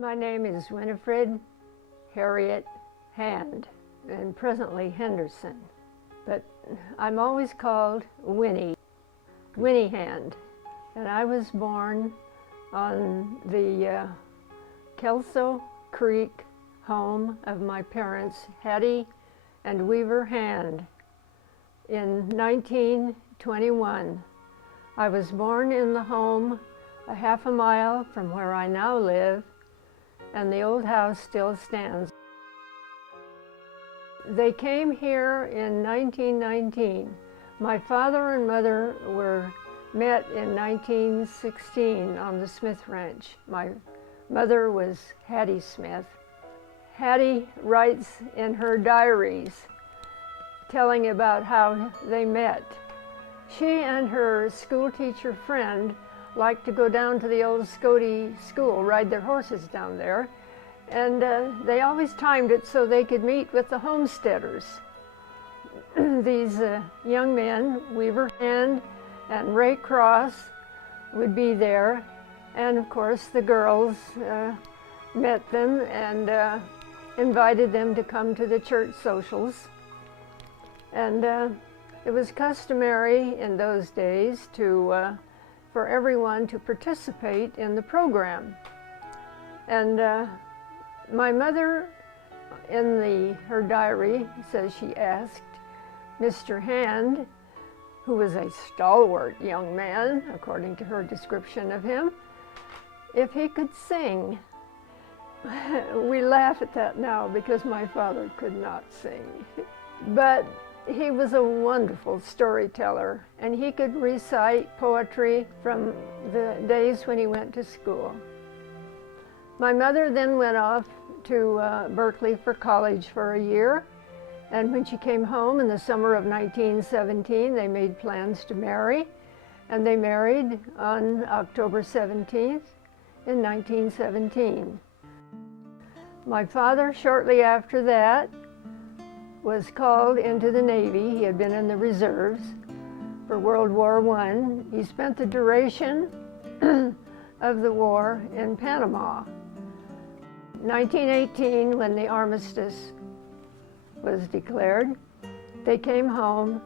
My name is Winifred Harriet Hand, and presently Henderson, but I'm always called Winnie Hand. And I was born on the Kelso Creek home of my parents, Hattie and Weaver Hand, in 1921. I was born in the home a half a mile from where I now live, and the old house still stands. They came here in 1919. My father and mother met in 1916 on the Smith Ranch. My mother was Hattie Smith. Hattie writes in her diaries telling about how they met. She and her school teacher friend liked to go down to the old Scotty school, ride their horses down there, and they always timed it so they could meet with the homesteaders. These young men, Weaver Hand and Ray Cross, would be there, and of course the girls met them and invited them to come to the church socials. And it was customary in those days for everyone to participate in the program. And my mother, in her diary, says she asked Mr. Hand, who was a stalwart young man, according to her description of him, if he could sing. We laugh at that now because my father could not sing. But he was a wonderful storyteller, and he could recite poetry from the days when he went to school. My mother then went off to Berkeley for college for a year, and when she came home in the summer of 1917, they made plans to marry, and they married on October 17th in 1917. My father, shortly after that, was called into the Navy. He had been in the reserves for World War I. He spent the duration of the war in Panama. 1918, when the armistice was declared, they came home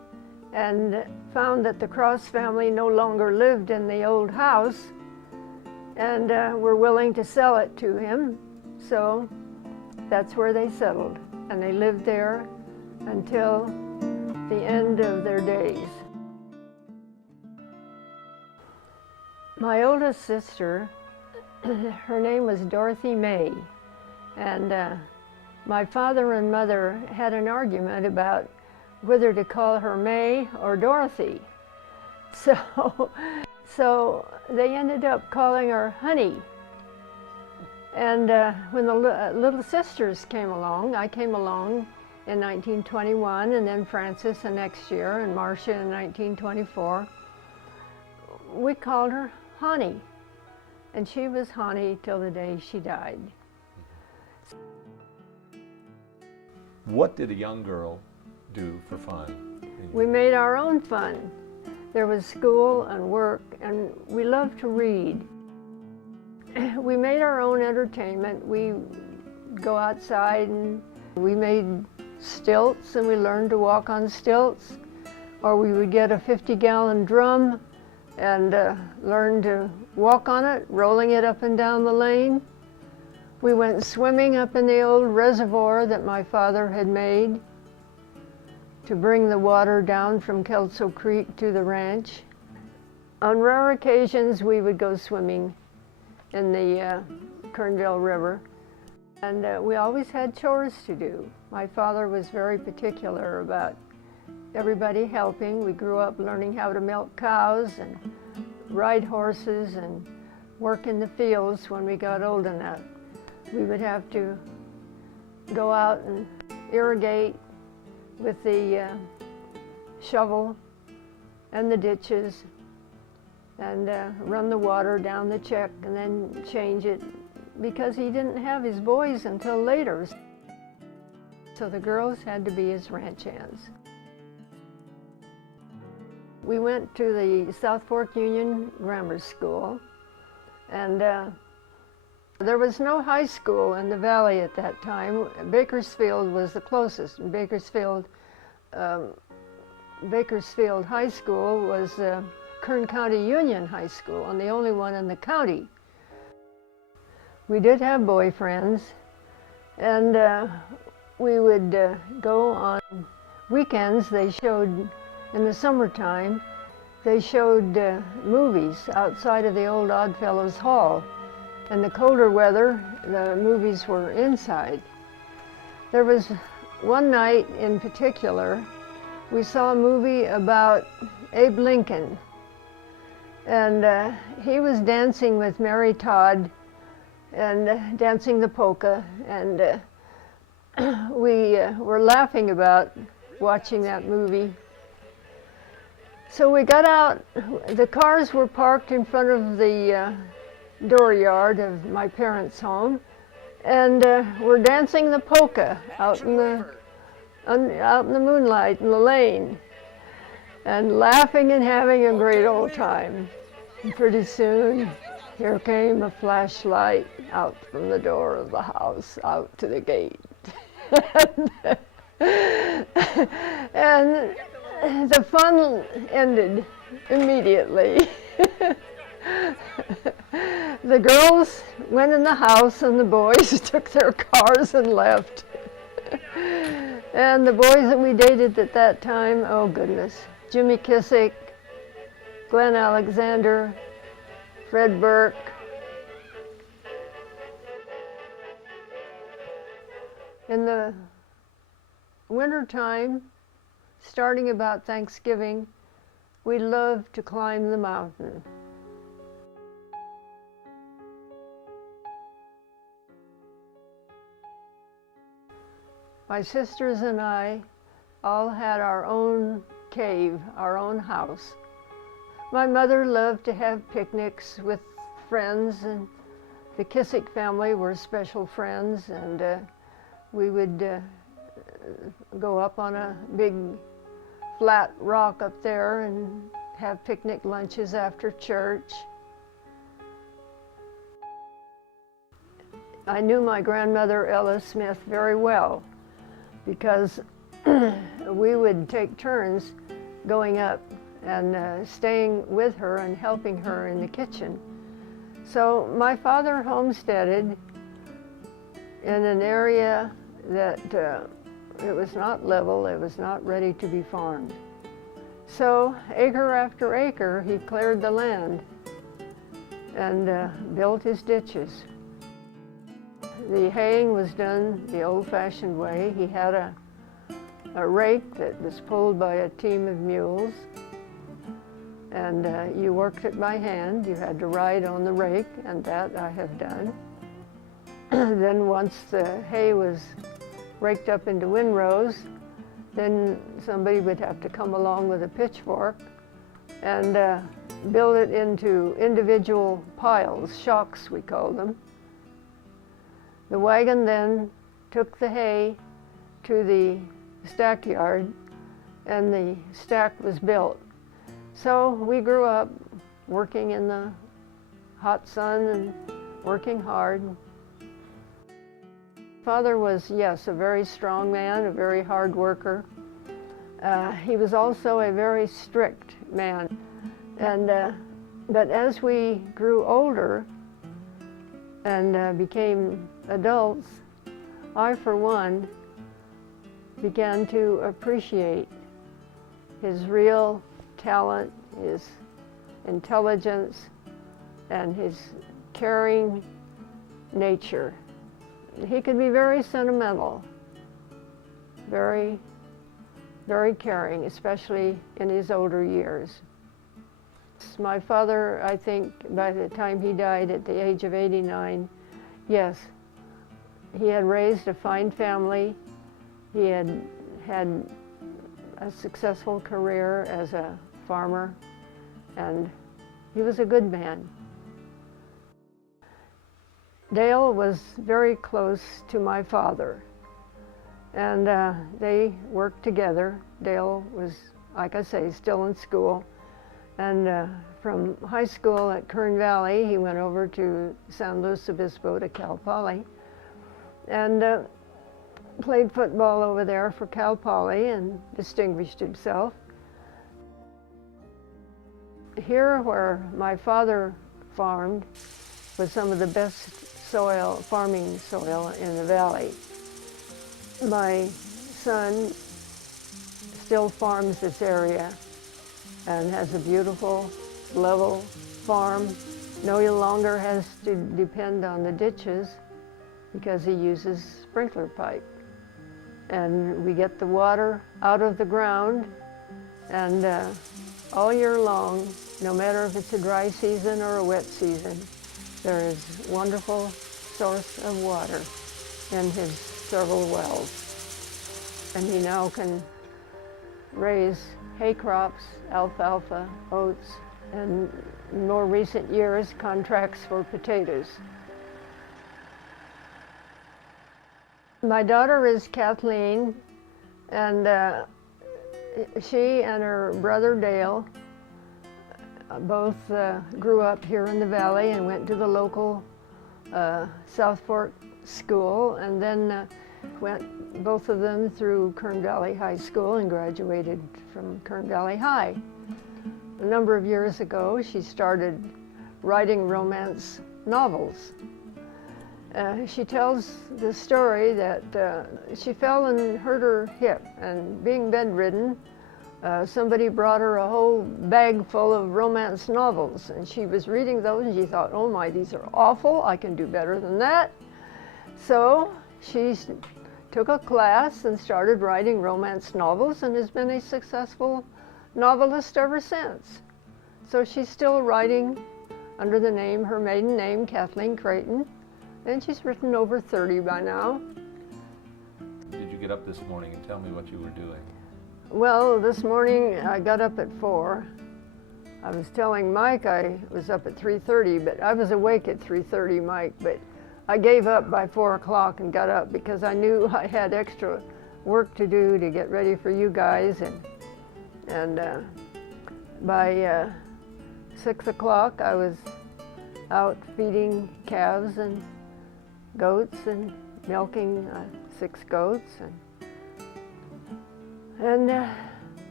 and found that the Cross family no longer lived in the old house and were willing to sell it to him. So that's where they settled, and they lived there until the end of their days. My oldest sister, her name was Dorothy May, and my father and mother had an argument about whether to call her May or Dorothy. So they ended up calling her Honey. And when the little sisters came along, I came along in 1921, and then Frances the next year, and Marcia in 1924. We called her Honey, and she was Honey till the day she died. What did a young girl do for fun? We made our own fun. There was school and work, and we loved to read. We made our own entertainment. We go outside and we made stilts, and we learned to walk on stilts, or we would get a 50-gallon drum and learn to walk on it, rolling it up and down the lane. We went swimming up in the old reservoir that my father had made to bring the water down from Kelso Creek to the ranch. On rare occasions, we would go swimming in the Kern River. And we always had chores to do. My father was very particular about everybody helping. We grew up learning how to milk cows and ride horses and work in the fields when we got old enough. We would have to go out and irrigate with the shovel and the ditches and run the water down the check and then change it, because he didn't have his boys until later. So the girls had to be his ranch hands. We went to the South Fork Union Grammar School, and There was no high school in the valley at that time. Bakersfield was the closest. And Bakersfield High School was Kern County Union High School, and the only one in the county. We did have boyfriends, and we would go on weekends. They showed, in the summertime, they showed movies outside of the old Oddfellows Hall. In the colder weather, the movies were inside. There was one night in particular, we saw a movie about Abe Lincoln. And he was dancing with Mary Todd and dancing the polka. And we were laughing about watching that movie. So we got out. The cars were parked in front of the dooryard of my parents' home, and we're dancing the polka out in the moonlight in the lane, and laughing and having a great old time. And pretty soon, here came a flashlight out from the door of the house, out to the gate. And the fun ended immediately. The girls went in the house and the boys took their cars and left. And the boys that we dated at that time, oh goodness, Jimmy Kissick, Glenn Alexander, Fred Burke. In the wintertime, starting about Thanksgiving, we loved to climb the mountain. My sisters and I all had our own cave, our own house. My mother loved to have picnics with friends, and the Kissick family were special friends, and we would go up on a big flat rock up there and have picnic lunches after church. I knew my grandmother Ella Smith very well, because we would take turns going up and staying with her and helping her in the kitchen. So my father homesteaded in an area that it was not level, it was not ready to be farmed. So acre after acre, he cleared the land and built his ditches. The haying was done the old-fashioned way. He had a rake that was pulled by a team of mules, and you worked it by hand. You had to ride on the rake, and that I have done. Then once the hay was raked up into windrows, then somebody would have to come along with a pitchfork and build it into individual piles, shocks we called them. The wagon then took the hay to the stack yard, and the stack was built. So we grew up working in the hot sun and working hard. Father was, yes, a very strong man, a very hard worker. He was also a very strict man. And, but as we grew older and became adults, I, for one, began to appreciate his real talent, his intelligence, and his caring nature. He could be very sentimental, very, very caring, especially in his older years. My father, I think, by the time he died at the age of 89, yes, he had raised a fine family. He had had a successful career as a farmer, and he was a good man. Dale was very close to my father, and they worked together. Dale was, like I say, still in school, And from high school at Kern Valley, he went over to San Luis Obispo to Cal Poly, and played football over there for Cal Poly and distinguished himself. Here where my father farmed was some of the best soil, farming soil in the valley. My son still farms this area and has a beautiful, level farm. No longer has to depend on the ditches because he uses sprinkler pipe. And we get the water out of the ground, and all year long, no matter if it's a dry season or a wet season, there is wonderful source of water in his several wells. And he now can raise hay crops, alfalfa, oats, and in more recent years, contracts for potatoes. My daughter is Kathleen, and she and her brother Dale both grew up here in the valley and went to the local South Fork school, and then went both of them through Kern Valley High School and graduated from Kern Valley High. A number of years ago, she started writing romance novels. She tells the story that she fell and hurt her hip, and being bedridden, somebody brought her a whole bag full of romance novels, and she was reading those and she thought, oh my, these are awful, I can do better than that. So she took a class and started writing romance novels and has been a successful novelist ever since. So she's still writing under the name, her maiden name, Kathleen Creighton, and she's written over 30 by now. Did you get up this morning and tell me what you were doing? Well, this morning I got up at 4. I was telling Mike I was up at 3:30, but I was awake at 3:30, Mike, but I gave up by 4 o'clock and got up because I knew I had extra work to do to get ready for you guys, and by 6 o'clock I was out feeding calves and goats and milking 6 goats, and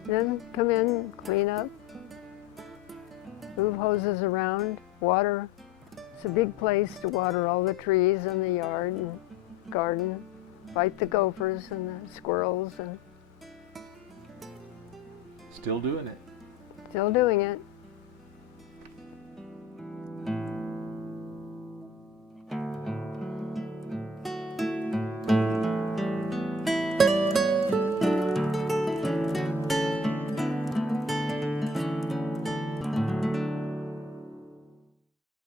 then come in, clean up, move hoses around, water. It's a big place to water all the trees in the yard and garden, fight the gophers and the squirrels, and Still doing it. still doing it.